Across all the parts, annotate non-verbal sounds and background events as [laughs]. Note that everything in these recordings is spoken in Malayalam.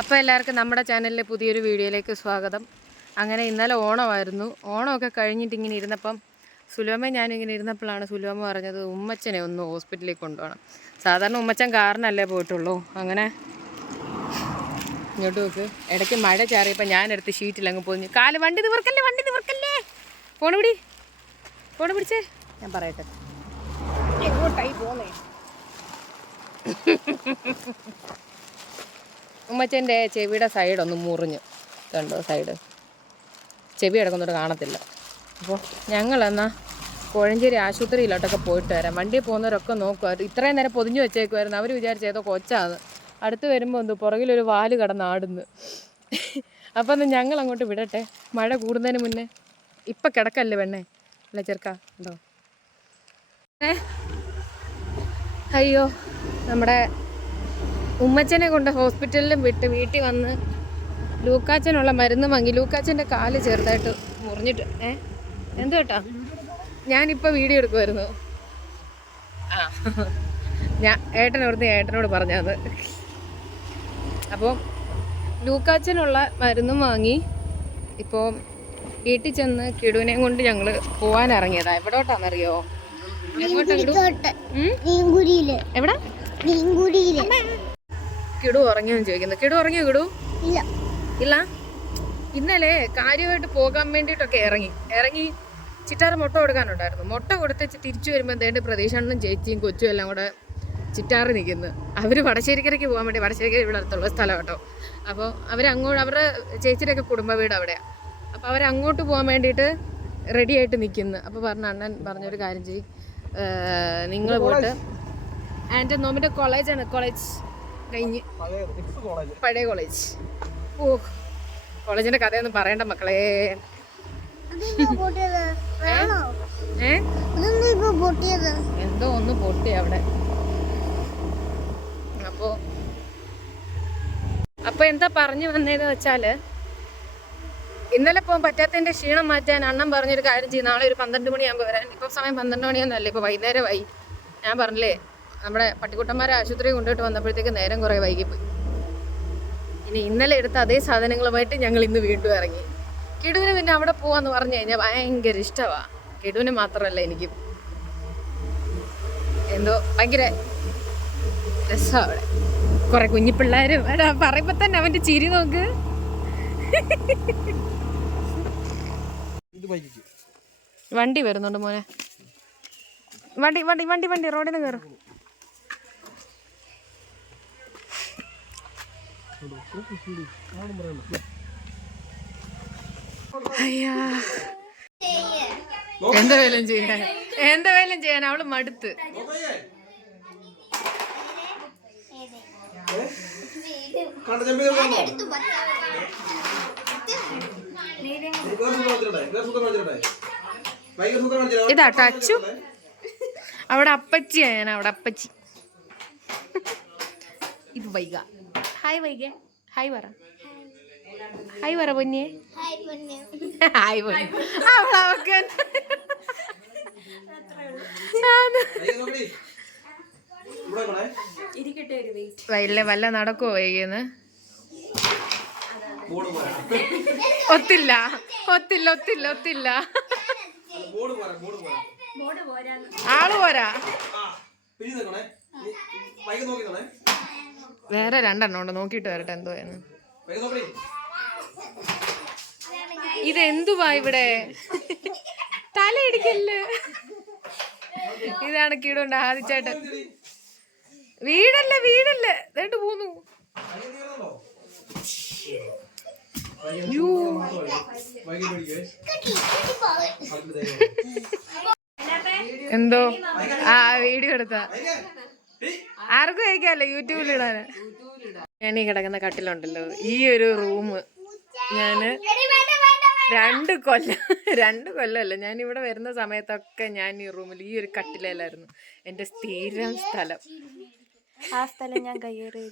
അപ്പോൾ എല്ലാവർക്കും നമ്മുടെ ചാനലിലെ പുതിയൊരു വീഡിയോയിലേക്ക് സ്വാഗതം. അങ്ങനെ ഇന്നലെ ഓണമായിരുന്നു. ഓണമൊക്കെ കഴിഞ്ഞിട്ട് ഇങ്ങനെ ഇരുന്നപ്പം സുലോമ ഞാനിങ്ങനെ ഇരുന്നപ്പോഴാണ് സുലോമ പറഞ്ഞത് ഉമ്മച്ചനെ ഒന്ന് ഹോസ്പിറ്റലിൽ കൊണ്ടുപോകണം. സാധാരണ ഉമ്മച്ചൻ കാറിനല്ലേ പോയിട്ടുള്ളൂ. അങ്ങനെ ഇങ്ങോട്ട് നോക്ക്. ഇടയ്ക്ക് മഴ ചാറിയപ്പോൾ ഞാനെടുത്ത് ഷീറ്റിൽ അങ്ങ് പോഞ്ഞു കാൽ വണ്ടി നിവർക്കല്ലേ വണ്ടി നിവർക്കല്ലേ? ഫോണ് പിടി. ഫോണ് പിടിച്ചേ. ഞാൻ പറയട്ടെ. എങ്ങോട്ടായി പോന്നേ? [laughs] ഉമ്മച്ചന്റെ ചെവിയുടെ ഒന്ന് മുറിഞ്ഞു. കണ്ടോ സൈഡ് ചെവി കിടക്കുന്നിട്ട് കാണത്തില്ല. അപ്പോൾ ഞങ്ങളെന്നാ കോഴഞ്ചേരി ആശുപത്രിയിലോട്ടൊക്കെ പോയിട്ട് വരാം. വണ്ടിയിൽ പോകുന്നവരൊക്കെ നോക്കുമായിരുന്നു ഇത്രയും നേരം പൊതിഞ്ഞു വെച്ചേക്കുമായിരുന്നു അവർ വിചാരിച്ച ഏതോ കൊച്ചാണ് അടുത്ത് വരുമ്പോൾ എന്തോ പുറകിലൊരു വാൽ കിടന്നാടുന്നു അപ്പം എന്നാൽ ഞങ്ങൾ അങ്ങോട്ട് വിടട്ടെ. മഴ കൂടുന്നതിന് മുന്നേ. ഇപ്പം കിടക്കല്ലേ പെണ്ണേ? അല്ല ചെറുക്ക ഉണ്ടോ? അയ്യോ നമ്മുടെ ഉമ്മച്ചനെ കൊണ്ട് ഹോസ്പിറ്റലിലും വിട്ട് വീട്ടിൽ വന്ന് ലൂക്കാച്ചനുള്ള മരുന്ന് വാങ്ങി. ലൂക്കാച്ചന്റെ കാൽ ചെറുതായിട്ട് മുറിഞ്ഞിട്ട്. ഏ? എന്തു കേട്ടോ? ഞാനിപ്പോൾ വീഡിയോ എടുക്കുമായിരുന്നു ആ. ഞാൻ ഏട്ടനോടുന്ന് ഏട്ടനോട് പറഞ്ഞത്. അപ്പോൾ ലൂക്കാച്ചനുള്ള മരുന്നും വാങ്ങി. ഇപ്പോൾ വീട്ടിൽ ചെന്ന് കിടുവിനെയും കൊണ്ട് ഞങ്ങൾ പോകാൻ ഇറങ്ങിയതാ. എവിടോട്ടാണെന്നറിയോ എങ്ങോട്ടാ എവിടെ? കിടു ഉറങ്ങിയെന്ന് ചോദിക്കുന്നു. കിടു ഉറങ്ങിയോ കിടു? ഇല്ല. ഇല്ല? ഇന്നലെ കാര്യമായിട്ട് പോകാൻ വേണ്ടിയിട്ടൊക്കെ ഇറങ്ങി. ഇറങ്ങി ചിറ്റാറ് മുട്ട കൊടുക്കാനുണ്ടായിരുന്നു. മുട്ട കൊടുത്ത് തിരിച്ചു വരുമ്പോൾ എന്തേണ്ട പ്രതീക്ഷണ്ണനും ചേച്ചിയും കൊച്ചും എല്ലാം കൂടെ ചിറ്റാറ് നിൽക്കുന്നു. അവർ വടശ്ശേരിക്കരയ്ക്ക് പോകാൻ വേണ്ടി വടശ്ശേരിക്കര ഇവിടെ അടുത്തുള്ള സ്ഥലം കേട്ടോ. അപ്പോൾ അവരങ്ങോട്ട് അവരുടെ ചേച്ചിയുടെയൊക്കെ കുടുംബ വീട് അവിടെയാണ് അപ്പോൾ അവരങ്ങോട്ട് പോകാൻ വേണ്ടിയിട്ട് റെഡി ആയിട്ട് നിൽക്കുന്നു. അപ്പോൾ പറഞ്ഞ അണ്ണൻ പറഞ്ഞൊരു കാര്യം ചെയ്യും. നിങ്ങൾ പോയിട്ട്. ആൻഡ് നോമിന്റെ കോളേജാണ്. കോളേജ് കഴിഞ്ഞ് പഴയ കോളേജ് ഓ കോളേജിന്റെ കഥയൊന്നും പറയണ്ട മക്കളെ. എന്തോ ഒന്ന് പൊട്ടി അവിടെ. അപ്പോ അപ്പൊ എന്താ പറഞ്ഞു വന്നതെന്ന് വെച്ചാൽ ഇന്നലെ പോകാൻ പറ്റാത്തതിന്റെ ക്ഷീണം മാറ്റാൻ അണ്ണൻ പറഞ്ഞൊരു കാര്യം ചെയ്യും നാളെ ഒരു പന്ത്രണ്ട് മണിയാകുമ്പോൾ വരാൻ. ഇപ്പൊ സമയം പന്ത്രണ്ട് മണിയൊന്നും അല്ലേ ഇപ്പൊ വൈകുന്നേരമായി. ഞാൻ പറഞ്ഞില്ലേ നമ്മുടെ പട്ടിക്കുട്ടന്മാരെ ആശുപത്രി കൊണ്ടുപോയിട്ട് വന്നപ്പോഴത്തേക്ക് നേരം കുറേ വൈകിപ്പോയി. ഇനി ഇന്നലെ എടുത്ത അതേ സാധനങ്ങളുമായിട്ട് ഞങ്ങൾ ഇന്ന് വീണ്ടും ഇറങ്ങി. കിടുവിന് പിന്നെ അവിടെ പോവാന്ന് പറഞ്ഞു കഴിഞ്ഞാൽ ഭയങ്കര ഇഷ്ടമാണ് കിടുവിന് മാത്രമല്ല എനിക്കും. എന്തോ ഭയങ്കര രസമാണ് അവിടെ. കുറെ കുഞ്ഞിപ്പിള്ളേരും പറയുമ്പോൾ പറയുമ്പോ തന്നെ അവന്റെ ചിരി നോക്ക്. വണ്ടി വരുന്നുണ്ട് മോനെ. വണ്ടി വണ്ടി വണ്ടി വണ്ടി റോഡിൽ നിന്ന് കയറും. അയ്യാ. എന്താ വേലും ചെയ്യാൻ? എന്താ വേലും ചെയ്യാൻ? അവൾ മടുത്ത്. ഇതാ ടച്ചു. അവിടെ അപ്പച്ചിയാ ഞാൻ അവിടെ അപ്പച്ചി. ഇത് വൈക. ഹായ് വൈകെ ഹായ് പറ. ഹായ് പറ പൊന്നിയെ. ഹായ് പൊന്നു. അവളവക്ക് വല്ല വല്ല നടക്കുവോ വൈകുന്ന് ഒത്തില്ല. ഒത്തില്ല ഒത്തില്ല ഒത്തില്ല. ആൾ പോരാ. വേറെ രണ്ടെണ്ണം ഉണ്ട്. നോക്കിയിട്ട് വരട്ടെ എന്തോ എന്ന്. ഇതെന്തുവാ ഇവിടെ? തലയിടിക്കല്ലേ ഇതാണ് കീടുണ്ട് ആദിച്ചേട്ടൻ. വീടല്ല വീടല്ല? എന്നിട്ട് പോന്നു. എന്തോ? ആ വീഡിയോ എടുത്ത. ആർക്കും അയക്കാല്ലേ യൂട്യൂബിൽ ഇടാന്. ഞാൻ ഈ കിടക്കുന്ന കട്ടിലുണ്ടല്ലോ ഈ ഒരു റൂം ഞാൻ രണ്ട് കൊല്ലം രണ്ട് കൊല്ലമല്ല ഞാൻ ഇവിടെ വരുന്ന സമയത്തൊക്കെ ഞാൻ ഈ റൂമിൽ ഈ ഒരു കട്ടിലല്ലായിരുന്നു. എന്റെ സ്ഥിരം സ്ഥലം. ആ സ്ഥലം ഞാൻ കയ്യേറി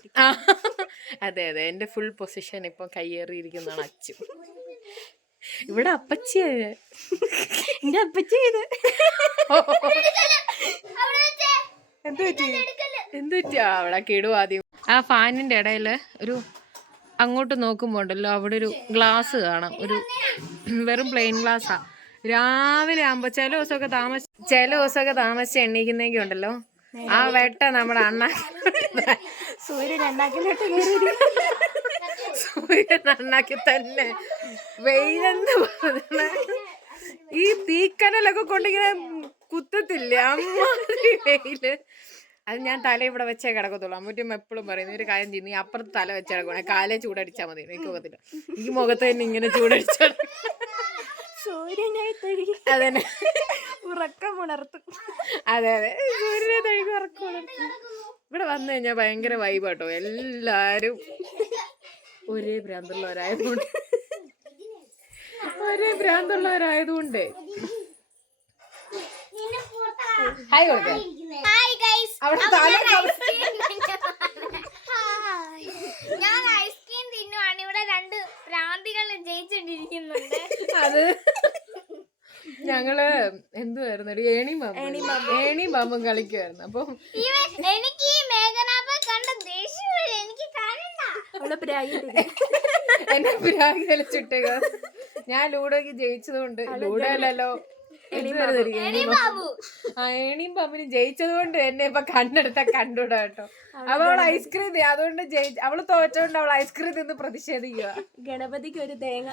അതെ അതെ എന്റെ ഫുൾ പൊസിഷൻ ഇപ്പം കയ്യേറിയിരിക്കുന്നതാണ് അച്ചു. ഇവിടെ അപ്പച്ചിയാ ഞാൻ. എന്റെ അപ്പച്ചി ഇത്. എന്ത് പറ്റി? എന്ത് പറ്റി? അവിടെ കിടു ആദ്യം. ആ ഫാനിന്റെ ഇടയിൽ ഒരു അങ്ങോട്ട് നോക്കുമ്പോൾ ഉണ്ടല്ലോ അവിടെ ഒരു ഗ്ലാസ് കാണാം. ഒരു വെറും പ്ലെയിൻ ഗ്ലാസ്സാ രാവിലെ ആകുമ്പോൾ ചില ദിവസമൊക്കെ താമസ ചില ദിവസമൊക്കെ താമസിച്ച് എണ്ണീക്കുന്നെങ്കിൽ ഉണ്ടല്ലോ. ആ വെട്ട നമ്മുടെ അണ്ണ. സൂര്യൻ സൂര്യൻ അണ്ണാക്കി തന്നെ വെയിലെന്ന് പറഞ്ഞ. ഈ തീക്കനലൊക്കെ കൊണ്ടിങ്ങനെ കുത്തത്തില്ലേ? അമ്മാതിരി വെയിൽ. അത് ഞാൻ തല ഇവിടെ വെച്ചേ കിടക്കത്തുള്ളൂ. അമ്മൂറ്റും എപ്പോഴും പറയുന്നു ഒരു കാര്യം ചെയ്യുന്നു നീ അപ്പുറത്ത് തല വെച്ച് കിടക്കണം കാലേ ചൂടടിച്ചാൽ മതി എനിക്ക് പോകത്തില്ല ഈ മുഖത്ത് തന്നെ ഇങ്ങനെ ചൂടടിച്ചാൽ സൂര്യനായി തഴുകി അതന്നെ. ഉറക്കം ഉണർത്തും. അതെ അതെ. സൂര്യനെ തഴുകി ഉറക്കം ഇവിടെ വന്നു കഴിഞ്ഞാൽ ഭയങ്കര വൈബാട്ടോ കേട്ടോ എല്ലാരും ഒരേ ഭ്രാന്തുള്ളവരായതുകൊണ്ട്. ഒരേ ഭ്രാന്തുള്ളവരായതുകൊണ്ട്. ഹായ് കൊടുക്കേ ഞാൻ ഐസ്ക്രീം തിന്നുവാണ്. ഇവിടെ രണ്ട് പ്രാന്തികൾ ജയിച്ചിട്ടിരിക്കുന്നുണ്ട് അത് ഞങ്ങൾ എന്തുവായിരുന്നു? ഒരു ഏണി മാമ ഏണി മാമം കളിക്കുമായിരുന്നു അപ്പം എനിക്ക് എന്നെ പിരാഗി കളിച്ചിട്ടേക്ക ഞാൻ ലൂഡോക്ക് ജയിച്ചതുകൊണ്ട് ലൂഡോ അല്ലല്ലോ. ഏണിയും പാമ്പിനും ജയിച്ചത് കൊണ്ട് എന്നെ ഇപ്പൊ കണ്ണെടുത്ത കണ്ടുവിടാ കേട്ടോ. അപ്പൊ അവൾ ഐസ്ക്രീം അതുകൊണ്ട് ജയിച്ച അവൾ തോറ്റോണ്ട് അവൾ ഐസ്ക്രീം തിന്ന് പ്രതിഷേധിക്കുക ഗണപതിക്ക് ഒരു തേങ്ങ.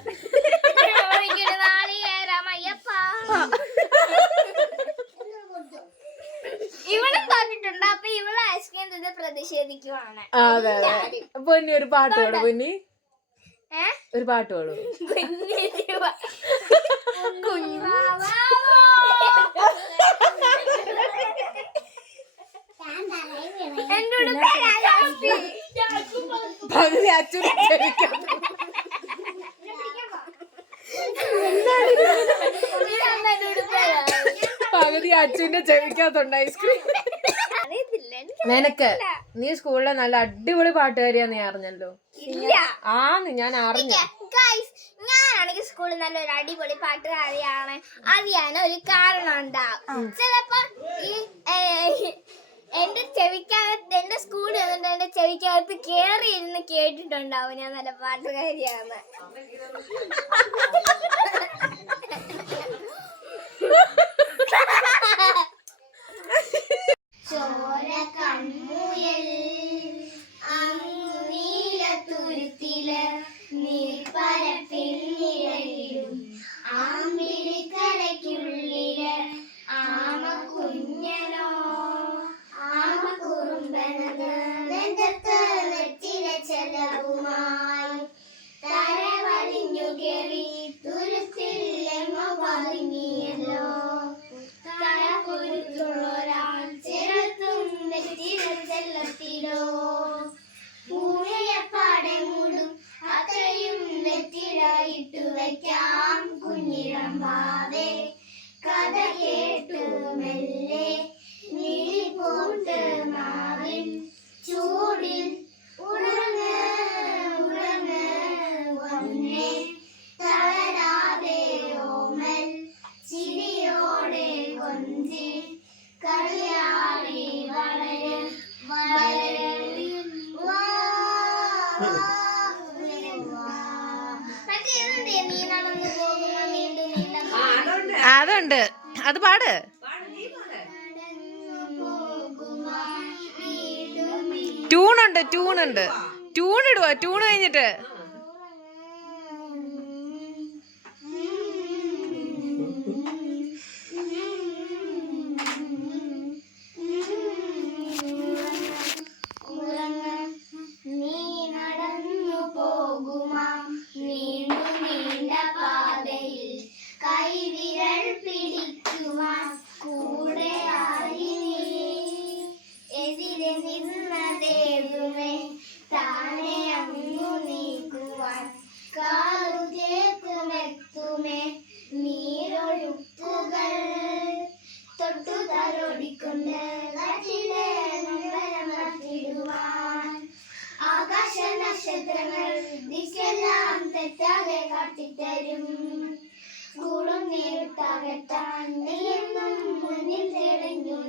പറഞ്ഞിട്ടുണ്ട് അപ്പൊ ഐസ്ക്രീം തിന്ന് പ്രതിഷേധിക്കുവാണ്. അതെ അതെ. പൊന്നി ഒരു പാട്ട് പാടും പൊന്നി? ഒരു പാട്ട് പാടും. ഉടുപ്പിലാ [laughs] പകുതി അച്ഛൻ പകുതി അച്ഛന്റെ ചെവിക്കകത്തുണ്ട് ഐസ്ക്രീം നിനക്ക് നീ സ്കൂളിലെ നല്ല അടിപൊളി പാട്ടുകാരിയാന്ന് ഞാൻ അറിഞ്ഞല്ലോ. ഇല്ല. ആന്ന് ഞാൻ അറിഞ്ഞു. സ്കൂളിൽ നല്ലൊരു അടിപൊളി പാട്ടുകാരിയാണ് അറിയാൻ ഒരു കാരണം ഉണ്ടാവും ചിലപ്പോ ഈ എന്റെ ചെവിക്കകത്ത് എന്റെ സ്കൂളിൽ വന്നിട്ട് എന്റെ ചെവിക്കകത്ത് കേറി ഇരുന്ന് കേട്ടിട്ടുണ്ടാവും ഞാൻ നല്ല പാട്ടുകാരിയാണ് ചോര കൺമുയൽ നിഴലിലും ട്യൂണുണ്ട് ട്യൂണുണ്ട് ട്യൂൺ ഇടുവാ ട്യൂൺ കഴിഞ്ഞിട്ട്.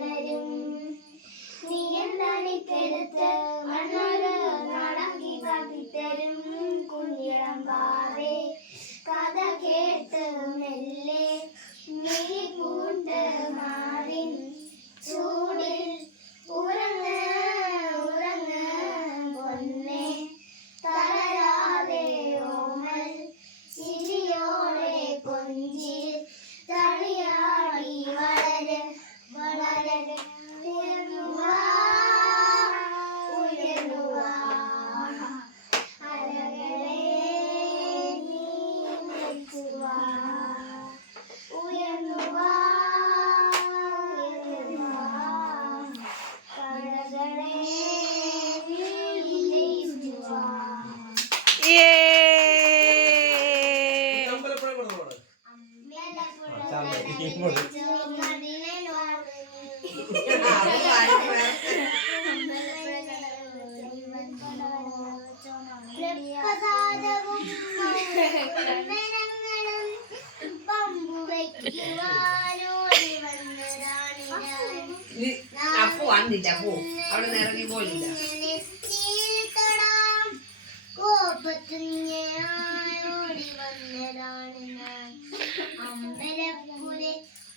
തെളിഞ്ഞുണരും നീ എന്താണിക്കെടുത്ത് മണ്ണൊരു നാടാക്കി കാട്ടിത്തരും വാവേ കഥ കേട്ട് മെല്ലെ മിഴി പൂട്ട് മാറിൻ ചൂടിൽ അവിടെ നിന്ന് ഇറങ്ങി ഞാൻ. അമ്പലപ്പുരെ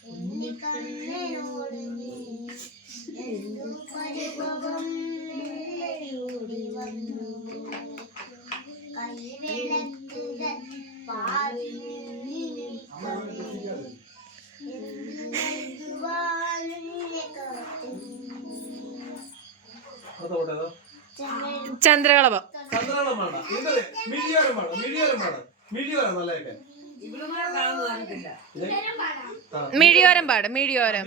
ഉണ്ണിക്കണ്ണനോട് നീ. എന്തു പരിഭവം? മെല്ലെയോടി വന്നു കൈവിളക്കുകൾ കൊടുത്തു പോട്ടെ, അതോ? ചന്ദ്രകളഭം ചന്ദ്രകളം വേണ്ട ഇന്നത് മിഴിയോരം വേണം മിഴിയോരം വേണം മിഴിയോരം. നല്ലതൊക്കെ ഇവിടെ കാണുന്നു കണ്ടിട്ടില്ല ആ. മിഴിയോരം പാട് മിഴിയോരം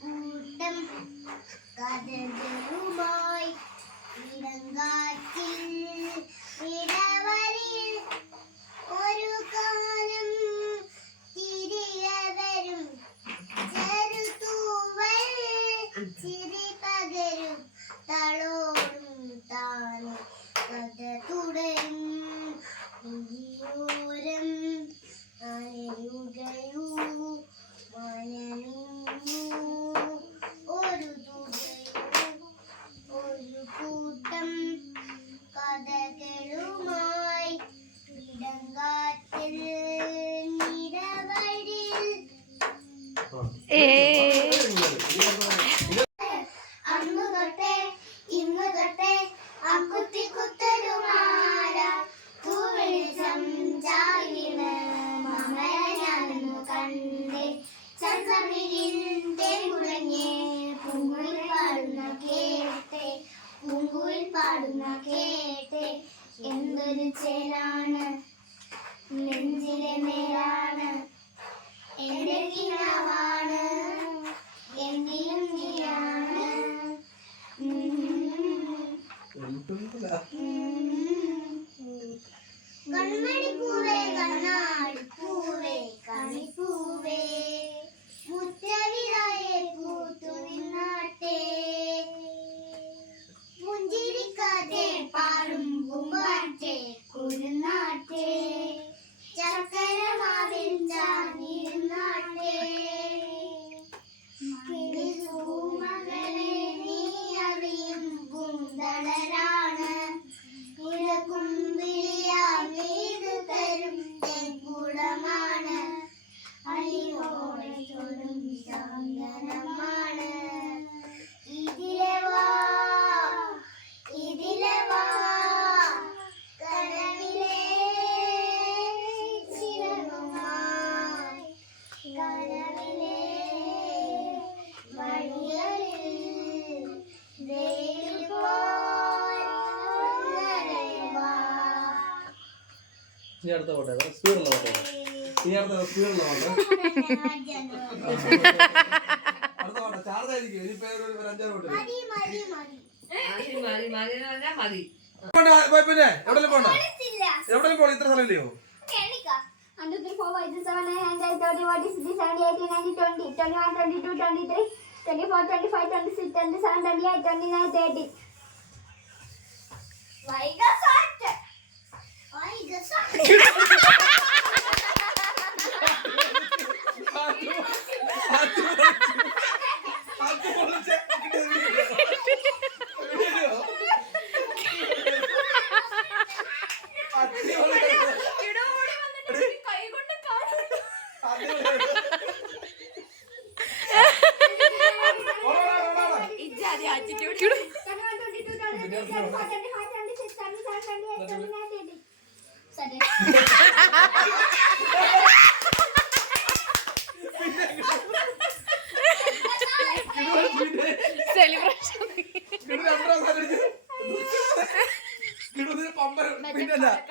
കൂട്ടം കഥകളുമായി ഇടങ്കാറ്റിൽ ഇടവരിൽ ഒരു കാലം Yay. tá tudo ഇനി അടുത്ത അതോ? സ്പീഡുള്ള പോട്ടെ ഇനി അടുത്ത സ്പീഡുള്ള പോട്ടെ അടുത്ത പോട്ടെ ചാർജ് ആയിരിക്കും ഇനിയിപ്പോ ഒരു ഒരു അഞ്ചാറ് മതി പിന്നെ എവിടെയും പോണ്ട ഇല്ല. എവിടെയും പോണം ഇത്ര സ്ഥലം ഇല്ലയോ കേൾക്കാം. One, two, three, four, five, six, seven, eight, nine, ten, thirty, forty, fifty, seventy, eighty, ninety, twenty, twenty-one, twenty-two, twenty-three, twenty-four, twenty-five, twenty-six, twenty-seven, twenty-eight, twenty-nine, [laughs] [laughs] Gago!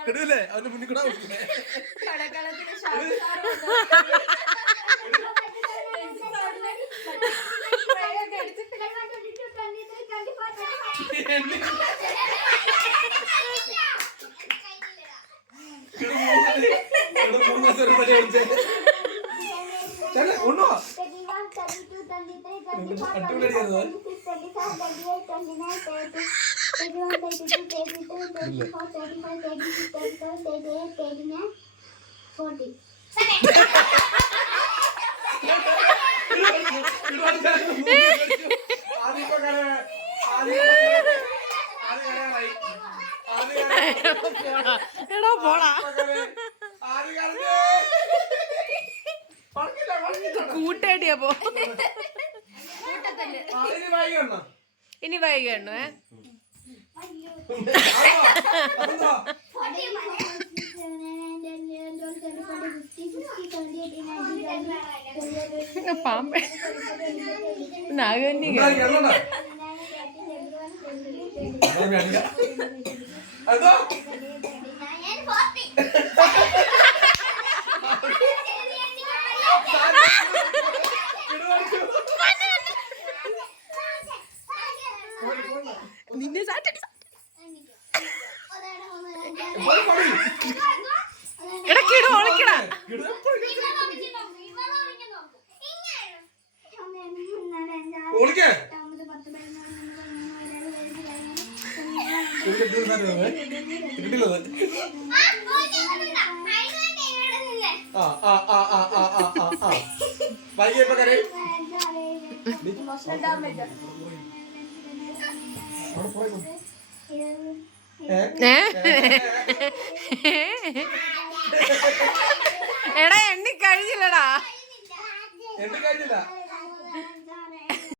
കിടൂലേ? അവന്റെ മുന്നിൽ കൂടെ എടാ പോടാ. കൂട്ടേടിയാ പോ. ഇനി വൈകണ്ണു ഏ? പാമ്പ. നാഗന്യ അതോ ഓളിക്കേ കിട്ടില്ലത്. ആ ആ ആ ആ ആ ആ ആ ആ. വൈകിയപ്പോ കരേ ഏ? എടാ എണ്ണി കഴിഞ്ഞില്ലടാ. എണ്ണി കഴിഞ്ഞില്ല.